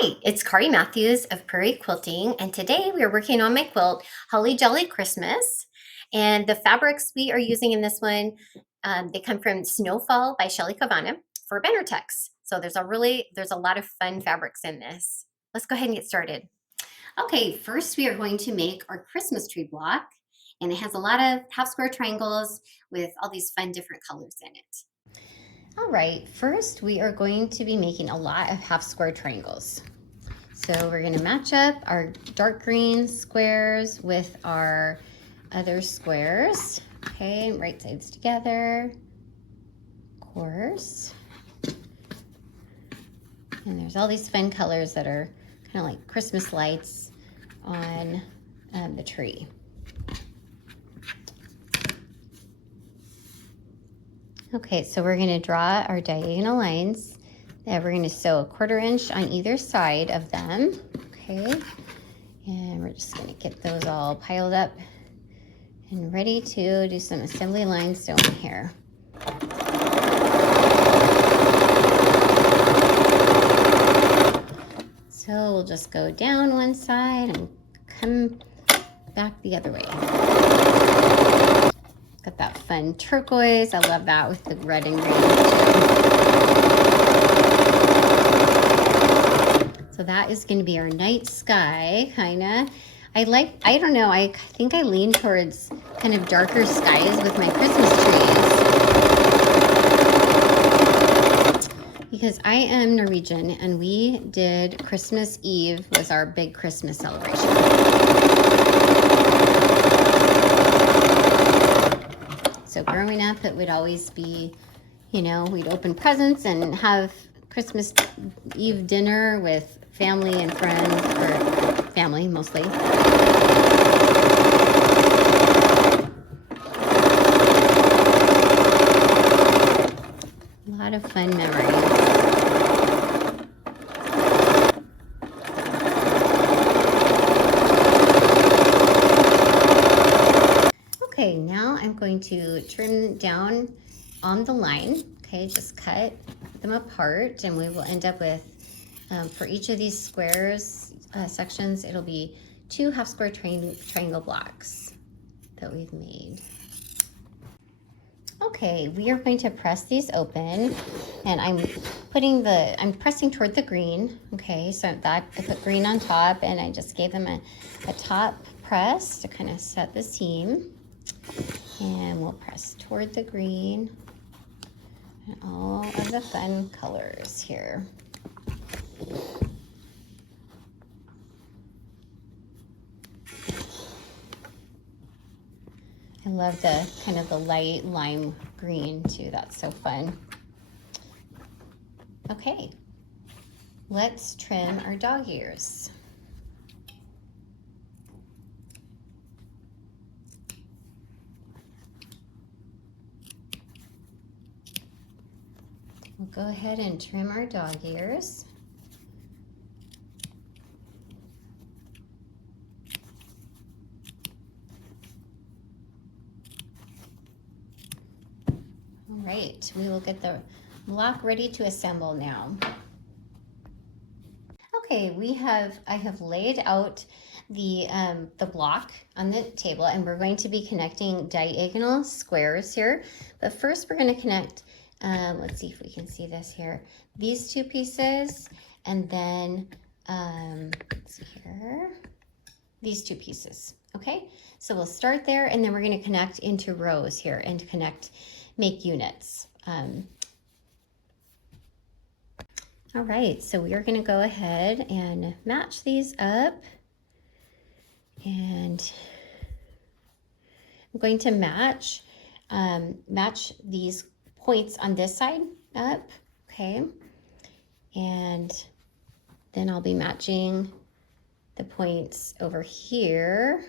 Hi, it's Kari Matthews of Prairie Quilting, and today we are working on my quilt, Holly Jolly Christmas. And the fabrics we are using in this one, they come from Snowfall by Shelly Kavana for Benertex. So there's a lot of fun fabrics in this. Let's go ahead and get started. Okay, first we are going to make our Christmas tree block, and it has a lot of half square triangles with all these fun different colors in it. All right, first we are going to be making a lot of half square triangles. So we're gonna match up our dark green squares with our other squares. Okay, right sides together, of course. And there's all these fun colors that are kind of like Christmas lights on the tree. Okay, so we're gonna draw our diagonal lines. We're gonna sew a 1/4 inch on either side of them, okay? And we're just gonna get those all piled up and ready to do some assembly line sewing here. So we'll just go down one side and come back the other way. Got that fun turquoise. I love that with the red and green too. So that is going to be our night sky, kind of. I don't know, I think I lean towards kind of darker skies with my Christmas trees. Because I am Norwegian and we did Christmas Eve was our big Christmas celebration. So growing up, it would always be, you know, we'd open presents and have Christmas Eve dinner with family and friends, or family mostly. A lot of fun memories. Okay, now I'm going to trim down on the line. Okay, just cut them apart and we will end up with, for each of these squares, sections, it'll be 2 half square triangle blocks that we've made. Okay, we are going to press these open and I'm pressing toward the green. Okay, so that I put green on top and I just gave them a top press to kind of set the seam. And we'll press toward the green and all of the fun colors here. I love the kind of the light lime green too. That's so fun. Okay, let's trim our dog ears. We'll go ahead and trim our dog ears. All right, we will get the block ready to assemble now. Okay, I have laid out the block on the table and we're going to be connecting diagonal squares here. But first we're going to connect, let's see if we can see this here, these 2 pieces and then, let's see here, these 2 pieces. Okay, so we'll start there and then we're going to connect into rows here and make units. All right, so we are going to go ahead and match these up. And I'm going to match these points on this side up, okay? And then I'll be matching the points over here,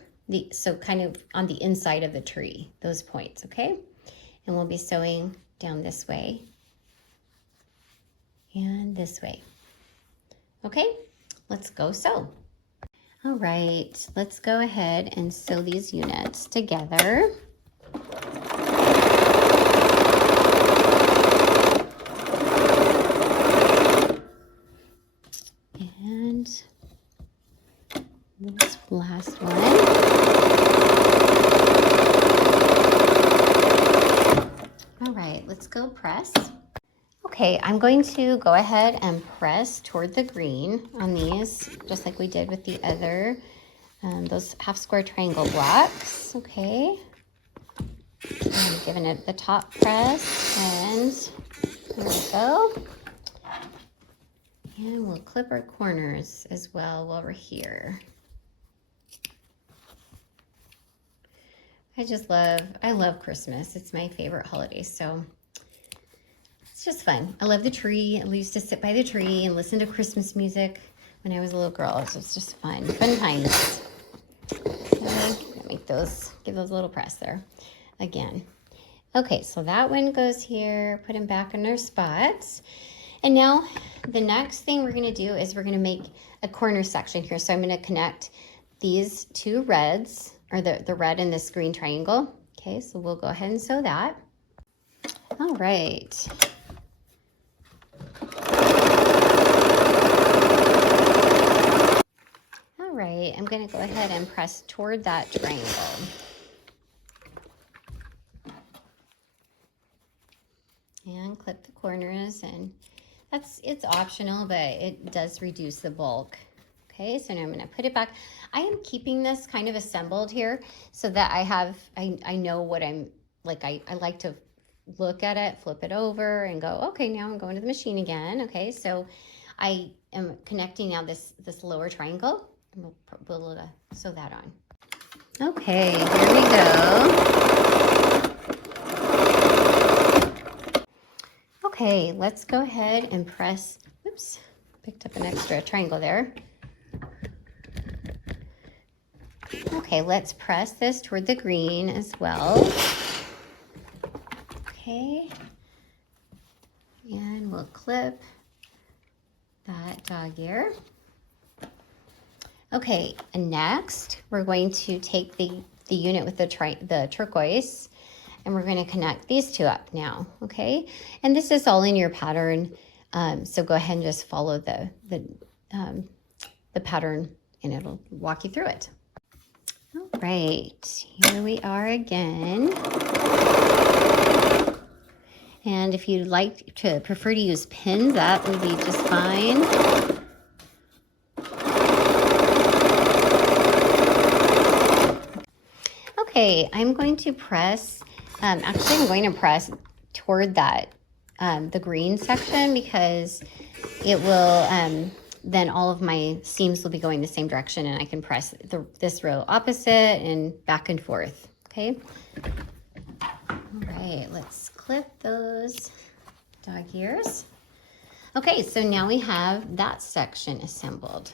so kind of on the inside of the tree, those points, okay? And we'll be sewing down this way and this way. Okay, let's go sew. All right, let's go ahead and sew these units together. And Last one. All right, let's go press. Okay, I'm going to go ahead and press toward the green on these, just like we did with the other, those half square triangle blocks. Okay, I'm giving it the top press, and there we go. And we'll clip our corners as well while we're here. I love Christmas. It's my favorite holiday, so it's just fun. I love the tree. I used to sit by the tree and listen to Christmas music when I was a little girl. So it's just fun times. Okay, make those, give those a little press there again. Okay, so that one goes here, put them back in their spots. And now the next thing we're gonna do is we're gonna make a corner section here. So I'm gonna connect these two reds, or the red and this green triangle. Okay, so we'll go ahead and sew that. All right. All right, I'm gonna go ahead and press toward that triangle. And clip the corners, and it's optional, but it does reduce the bulk. Okay, so now I'm gonna put it back. I am keeping this kind of assembled here so that I know what I'm, like I like to look at it, flip it over and go, okay, now I'm going to the machine again. Okay, so I am connecting now this lower triangle, and we'll sew that on. Okay, here we go. Okay, let's go ahead and press, oops, picked up an extra triangle there. Okay, let's press this toward the green as well. Okay, and we'll clip that dog ear. Okay, and next we're going to take the unit with the turquoise, and we're going to connect these two up now. Okay, and this is all in your pattern, so go ahead and just follow the pattern, and it'll walk you through it. All right, here we are again. And if you'd like to prefer to use pins, that would be just fine. Okay, I'm going to press, actually I'm going to press toward that, the green section, because it will, then all of my seams will be going the same direction, and I can press this row opposite and back and forth, okay? All right, let's clip those dog ears. Okay, so now we have that section assembled.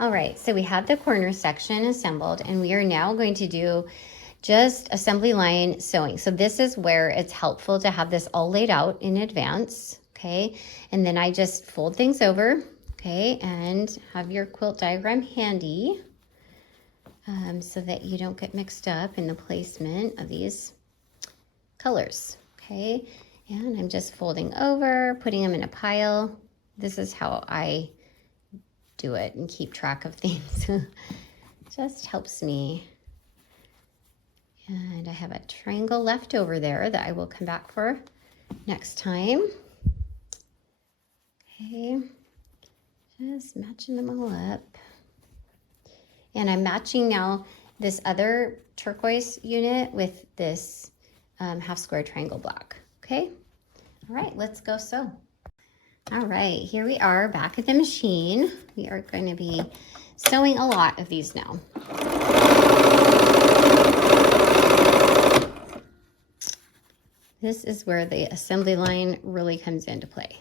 All right, so we have the corner section assembled, and we are now going to do just assembly line sewing. So this is where it's helpful to have this all laid out in advance, okay? And then I just fold things over, okay, and have your quilt diagram handy, so that you don't get mixed up in the placement of these colors, okay? And I'm just folding over, putting them in a pile. This is how I do it and keep track of things. Just helps me. And I have a triangle left over there that I will come back for next time. Okay, just matching them all up. And I'm matching now this other turquoise unit with this half square triangle block, okay? All right, let's go sew. All right, here we are back at the machine. We are going to be sewing a lot of these now. This is where the assembly line really comes into play.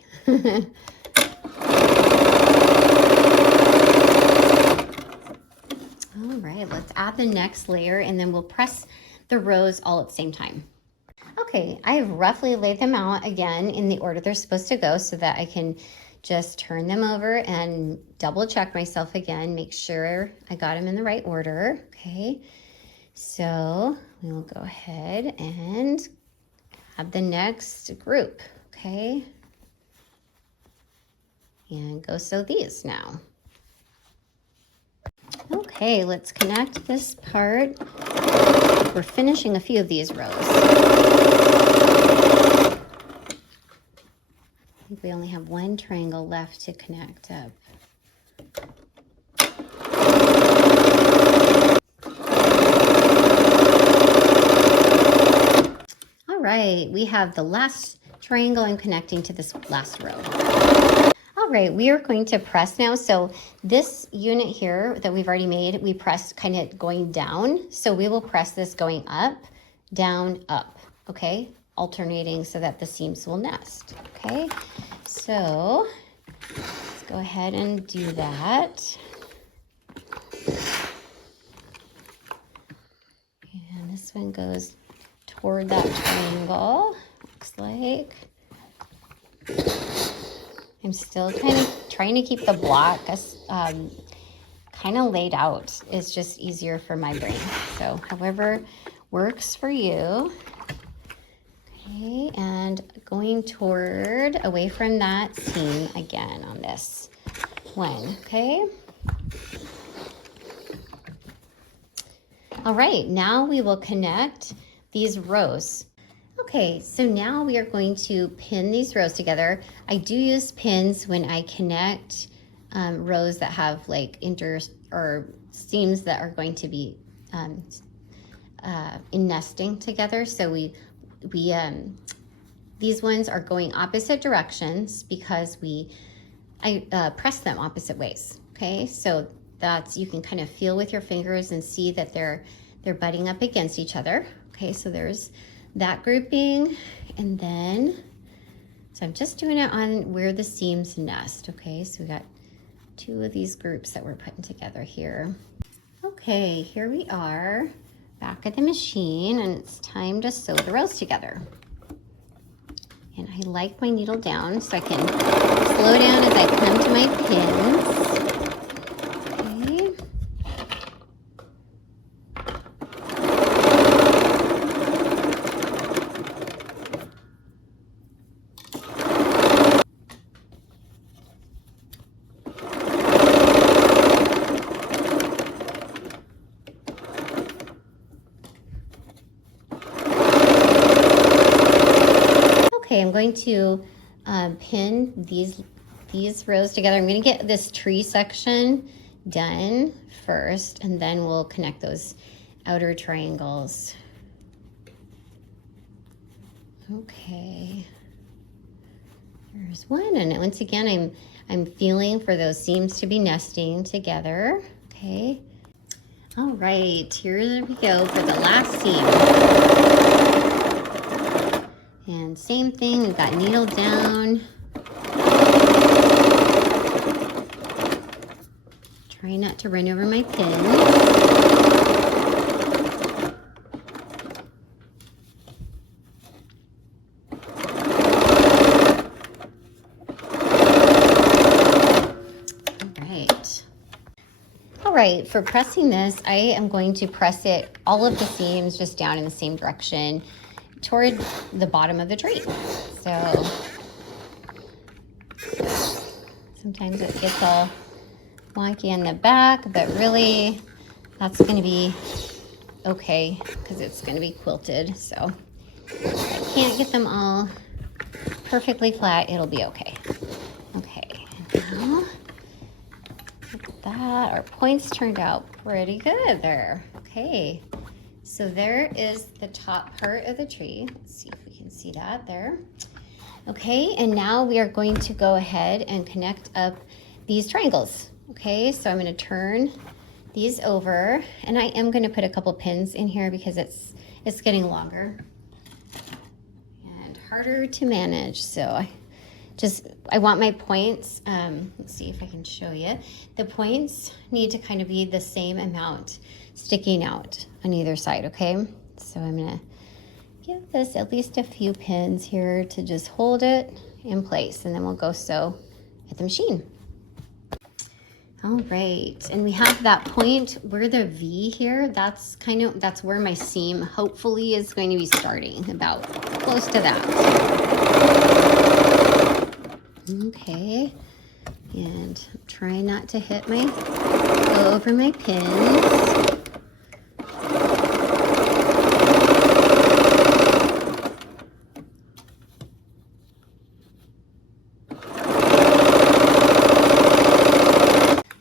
All right, let's add the next layer, and then we'll press the rows all at the same time. Okay, I have roughly laid them out again in the order they're supposed to go, so that I can just turn them over and double check myself again, make sure I got them in the right order. Okay, so we'll go ahead and add the next group, okay? And go sew these now. Okay, let's connect this part. We're finishing a few of these rows. I think we only have one triangle left to connect up. All right, we have the last triangle I'm connecting to this last row. All right, we are going to press now. So this unit here that we've already made, we pressed kind of going down. So we will press this going up, down, up, okay? Alternating so that the seams will nest, okay? So let's go ahead and do that. And this one goes toward that triangle, looks like. I'm still kind of trying to keep the block kind of laid out. It's just easier for my brain. So however works for you. Okay, and going toward, away from that seam again on this one, okay? All right, now we will connect these rows. Okay, so now we are going to pin these rows together. I do use pins when I connect rows that have like or seams that are going to be in nesting together. So these ones are going opposite directions because I press them opposite ways. Okay, so that's, you can kind of feel with your fingers and see that they're butting up against each other. Okay, so there's that grouping, and then, so I'm just doing it on where the seams nest. Okay, so we got two of these groups that we're putting together here. Okay, here we are back at the machine, and it's time to sew the rows together. And I like my needle down so I can slow down as I come to my pins. Okay, I'm going to pin these rows together. I'm going to get this tree section done first, and then we'll connect those outer triangles. Okay, there's one, and once again, I'm feeling for those seams to be nesting together. Okay, all right, here we go for the last seam. And same thing, we've got needle down. Try not to run over my pins. All right, for pressing this, I am going to press it, all of the seams just down in the same direction toward the bottom of the tree. So sometimes it gets all wonky in the back, but really that's going to be okay because it's going to be quilted. So if I can't get them all perfectly flat, it'll be okay. Okay, now look at that. Our points turned out pretty good there. Okay. So there is the top part of the tree. Let's see if we can see that there. Okay, and now we are going to go ahead and connect up these triangles. Okay, so I'm going to turn these over, and I am going to put a couple pins in here because it's getting longer and harder to manage. So I want my points, let's see if I can show you. The points need to kind of be the same amount sticking out on either side, okay? So I'm gonna give this at least a few pins here to just hold it in place, and then we'll go sew at the machine. All right, and we have that point where the V here, that's where my seam hopefully is going to be starting, about close to that. Okay, And I'm trying not to go over my pins.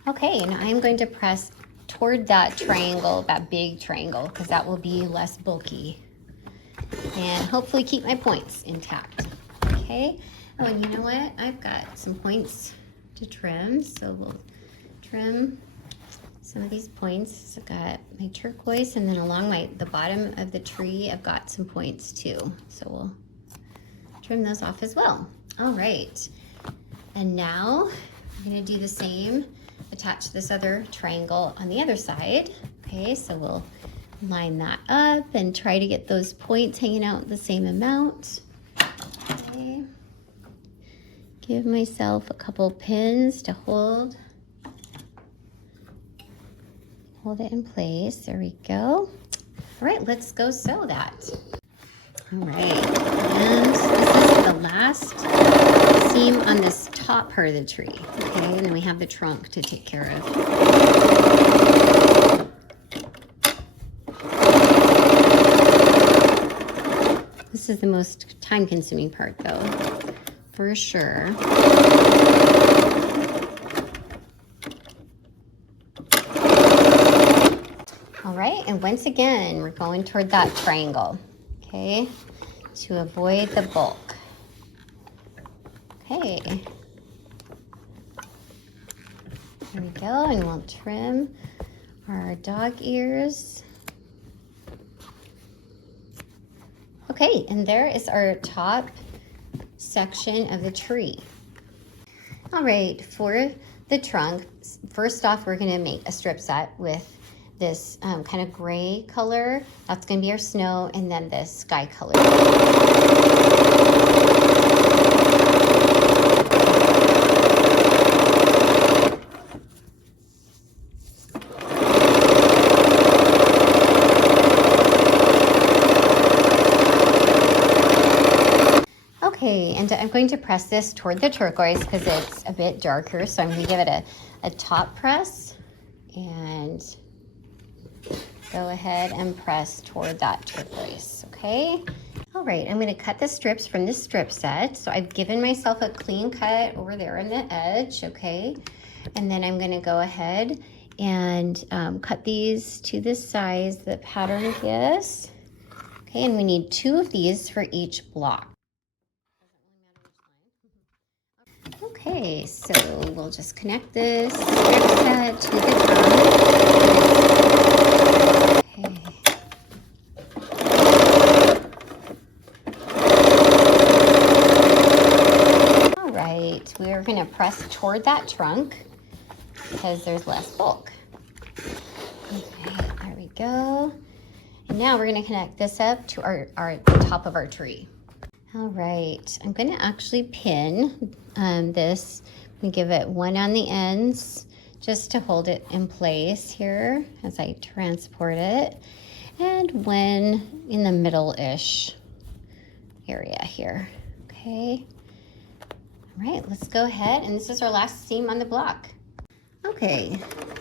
Okay, now I'm going to press toward that triangle, that big triangle, because that will be less bulky. And hopefully keep my points intact. Okay, oh, and you know what? I've got some points to trim, so we'll trim some of these points. I've got my turquoise, and then along the bottom of the tree, I've got some points too. So we'll trim those off as well. All right, and now I'm gonna do the same, attach this other triangle on the other side. Okay, so we'll line that up and try to get those points hanging out the same amount. Okay. Give myself a couple pins to hold it in place. There we go. All right, let's go sew that. All right, and this is the last seam on this top part of the tree. Okay, and then we have the trunk to take care of. This is the most time-consuming part though, for sure. All right, and once again, we're going toward that triangle, okay, to avoid the bulk. Okay, there we go, and we'll trim our dog ears. Okay, and there is our top section of the tree. All right, for the trunk, first off, we're gonna make a strip set with this kind of gray color. That's gonna be our snow, and then this sky color. Okay, and I'm going to press this toward the turquoise because it's a bit darker, so I'm gonna give it a top press and go ahead and press toward that turquoise, okay? All right, I'm gonna cut the strips from this strip set. So I've given myself a clean cut over there on the edge, okay? And then I'm gonna go ahead and cut these to the size the pattern gives. Okay, and we need 2 of these for each block. Okay, so we'll just connect this strip set to the trunk. Okay. All right, we're gonna press toward that trunk because there's less bulk. Okay, there we go. And now we're gonna connect this up to our top of our tree. All right, I'm gonna actually pin this. I'm gonna give it 1 on the ends just to hold it in place here as I transport it, and 1 in the middle-ish area here, okay? All right, let's go ahead, and this is our last seam on the block. Okay,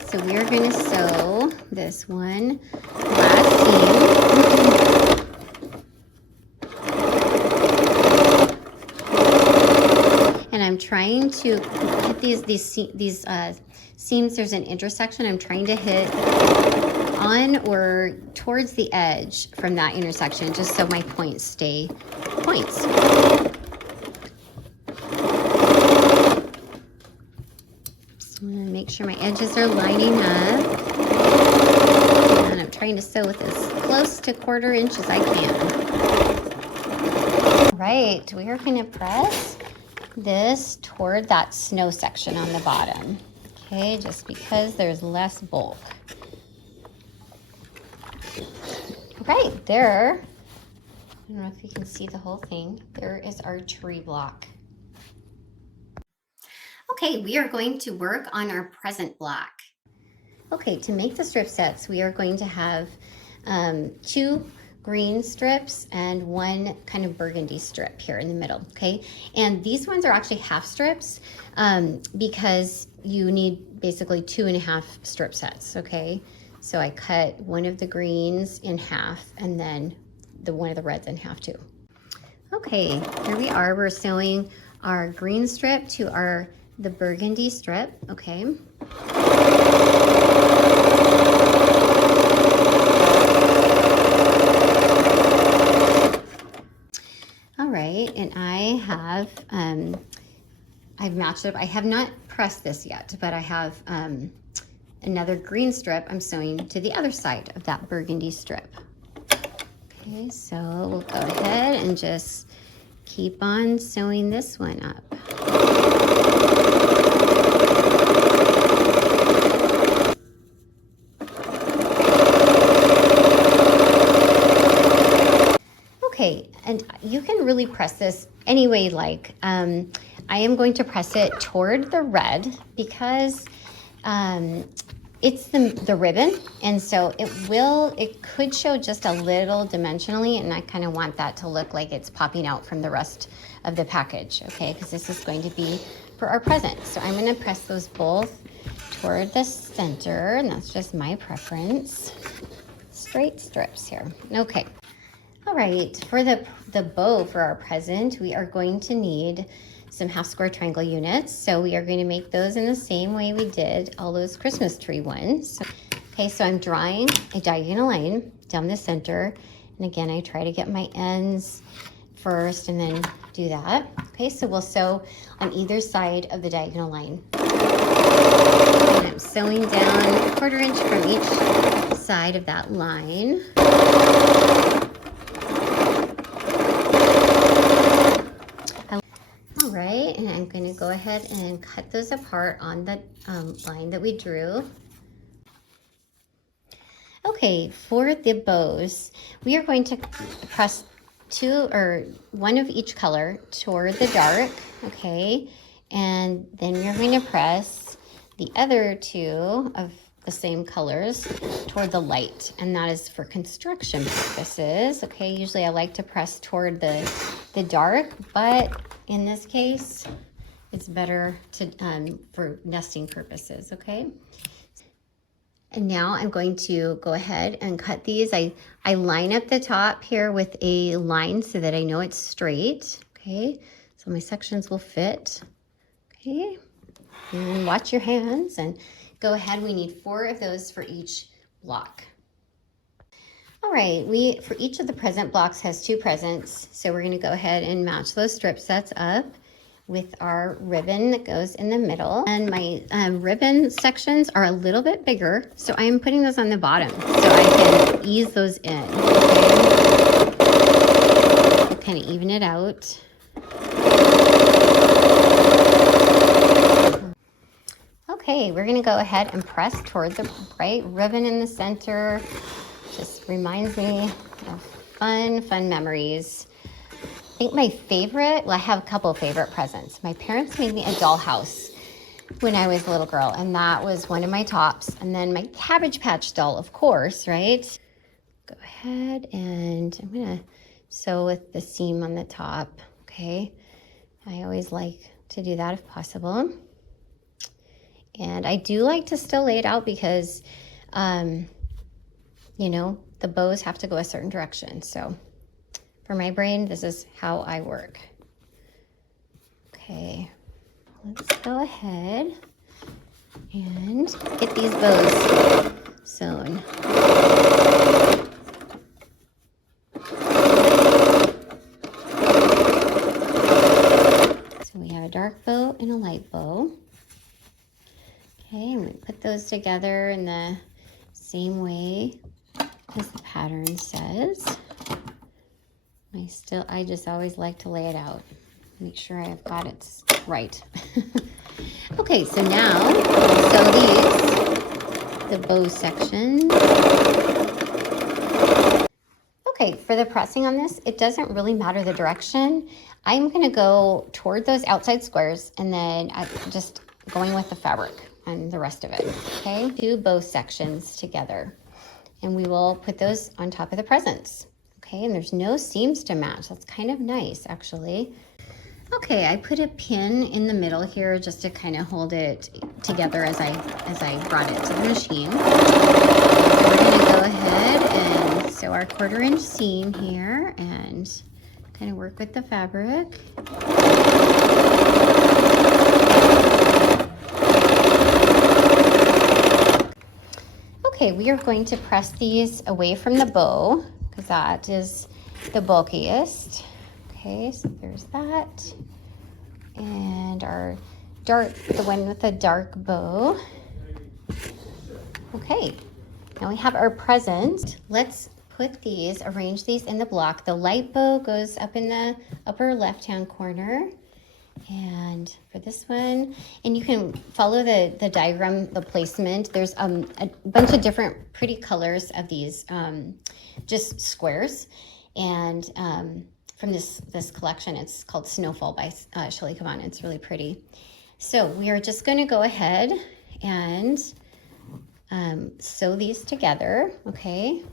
so we're gonna sew this one last seam. And I'm trying to hit these seams. There's an intersection. I'm trying to hit on or towards the edge from that intersection, just so my points stay points. Just want to make sure my edges are lining up. And I'm trying to sew with as close to 1/4 inch as I can. All right, we are going to press this toward that snow section on the bottom, okay, just because there's less bulk. Okay, there, I don't know if you can see the whole thing, there is our tree block. Okay, we are going to work on our present block. Okay, to make the strip sets, we are going to have 2 green strips and one kind of burgundy strip here in the middle, okay? And these ones are actually half strips because you need basically 2.5 strip sets, okay? So I cut one of the greens in half and then one of the reds in half too. Okay, here we are. We're sewing our green strip to the burgundy strip, okay? All right, and I've matched it up. I have not pressed this yet, but I have another green strip I'm sewing to the other side of that burgundy strip. Okay, so we'll go ahead and just keep on sewing this one up. Okay, and you can really press this any way you like. I am going to press it toward the red because it's the ribbon, and so it could show just a little dimensionally, and I kind of want that to look like it's popping out from the rest of the package, okay? Because this is going to be for our present. So I'm going to press those both toward the center, and that's just my preference. Straight strips here. Okay. All right, for the bow for our present, we are going to need some half square triangle units. So we are going to make those in the same way we did all those Christmas tree ones. Okay, so I'm drawing a diagonal line down the center. And again, I try to get my ends first and then do that. Okay, so we'll sew on either side of the diagonal line. And I'm sewing down 1/4 inch from each side of that line. All right, and I'm going to go ahead and cut those apart on the line that we drew. Okay, for the bows, we are going to press one of each color toward the dark, okay? And then you're going to press the other two of the same colors toward the light, and that is for construction purposes, okay? Usually I like to press toward the dark, but in this case, it's better for nesting purposes, okay? And now I'm going to go ahead and cut these. I line up the top here with a line so that I know it's straight, okay? So my sections will fit, okay? And watch your hands and go ahead. We need 4 of those for each block. All right, for each of the present blocks has 2 presents. So we're gonna go ahead and match those strip sets up with our ribbon that goes in the middle. And my ribbon sections are a little bit bigger, so I'm putting those on the bottom so I can ease those in, okay? Kind of even it out. Okay, we're gonna go ahead and press toward the bright ribbon in the center. Just reminds me of fun memories. I think my favorite, well, I have a couple of favorite presents. My parents made me a dollhouse when I was a little girl, and that was one of my tops. And then my Cabbage Patch doll, of course, right? Go ahead and I'm gonna sew with the seam on the top, okay? I always like to do that if possible. And I do like to still lay it out because, you know, the bows have to go a certain direction. So for my brain, this is how I work. Okay, let's go ahead and get these bows sewn. So we have a dark bow and a light bow. Okay, I'm going to put those together in the same way as the pattern says. I just always like to lay it out. Make sure I've got it right. Okay, so now we'll sew the bow section. Okay, for the pressing on this, it doesn't really matter the direction. I'm going to go toward those outside squares and then I'm just going with the fabric and the rest of it, okay? 2 bow sections together, and we will put those on top of the presents, Okay, and there's no seams to match. That's kind of nice, actually. Okay, I put a pin in the middle here just to kind of hold it together as I brought it to the machine. We're gonna go ahead and sew our 1/4 inch seam here and kind of work with the fabric. Okay, we are going to press these away from the bow because that is the bulkiest. Okay, so there's that. And our the one with the dark bow. Okay, now we have our present. Let's arrange these in the block. The light bow goes up in the upper left-hand corner. And for this one, and you can follow the diagram, the placement. There's a bunch of different pretty colors of these just squares. And from this collection, it's called Snowfall by Shelley Cavan. It's really pretty. So we are just going to go ahead and sew these together, okay?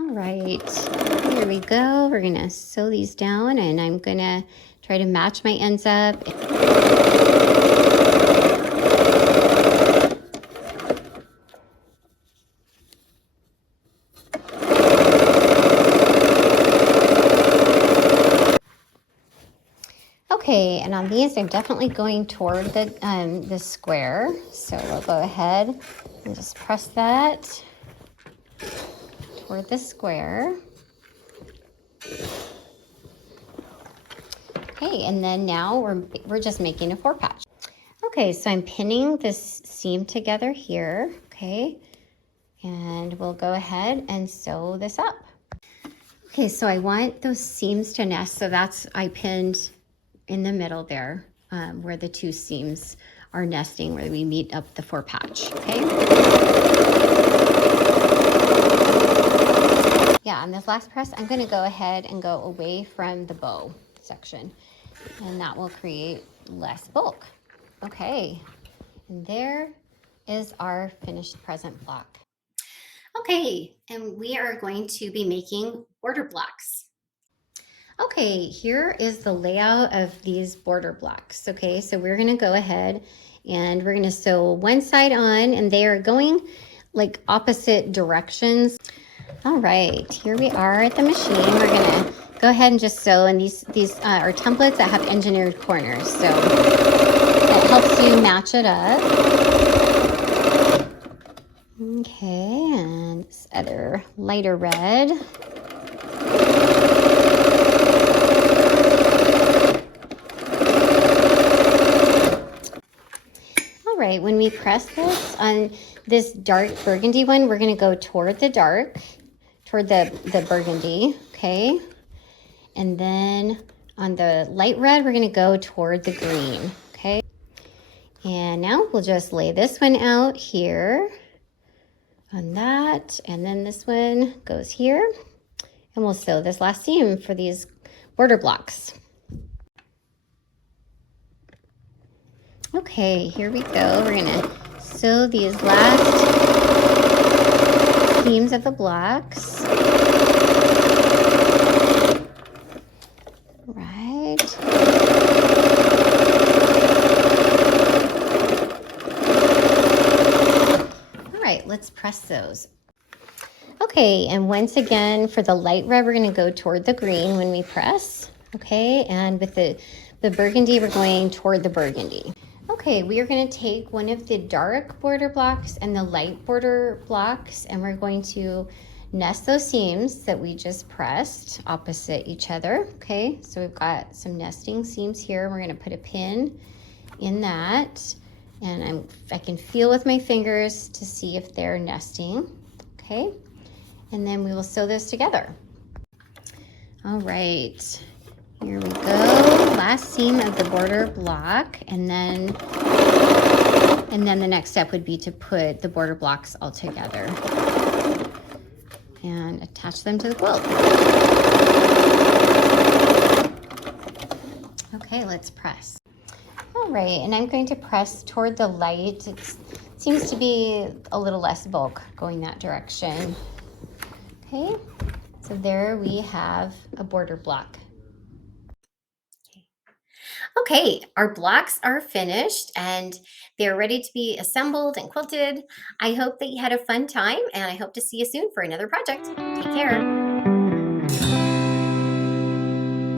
All right, here we go. We're gonna sew these down and I'm gonna try to match my ends up. Okay, and on these, I'm definitely going toward the square. So we'll go ahead and just press that toward the square. Okay, and then now we're just making a 4 patch. Okay, so I'm pinning this seam together here, okay? And we'll go ahead and sew this up. Okay, so I want those seams to nest, so I pinned in the middle there, where the 2 seams are nesting, where we meet up the 4 patch, okay? Yeah, on this last press, I'm gonna go ahead and go away from the bow section, and that will create less bulk. Okay, and there is our finished present block. Okay, and we are going to be making border blocks. Okay, here is the layout of these border blocks. Okay, so we're gonna go ahead and we're gonna sew one side on, and they are going like opposite directions. All right, here we are at the machine. We're gonna go ahead and just sew, and these are templates that have engineered corners, so it helps you match it up. Okay, and this other lighter red. All right, when we press this on this dark burgundy one, we're gonna go toward the burgundy, okay? And then on the light red, we're gonna go toward the green, okay? And now we'll just lay this one out here on that, and then this one goes here, and we'll sew this last seam for these border blocks. Okay, here we go. We're gonna sew these last seams of the blocks. Right. All right, let's press those. Okay, and once again, for the light red, we're gonna go toward the green when we press, okay? And with the burgundy, we're going toward the burgundy. Okay, we are gonna take one of the dark border blocks and the light border blocks, and we're going to nest those seams that we just pressed opposite each other, okay? So we've got some nesting seams here. We're gonna put a pin in that, and I can feel with my fingers to see if they're nesting, okay? And then we will sew this together. All right, here we go. Last seam of the border block, and then the next step would be to put the border blocks all together and attach them to the quilt. Okay, let's press. All right, and I'm going to press toward the light. It seems to be a little less bulk going that direction. Okay, So there we have a border block. Okay, our blocks are finished and they're ready to be assembled and quilted. I hope that you had a fun time and I hope to see you soon for another project. Take care.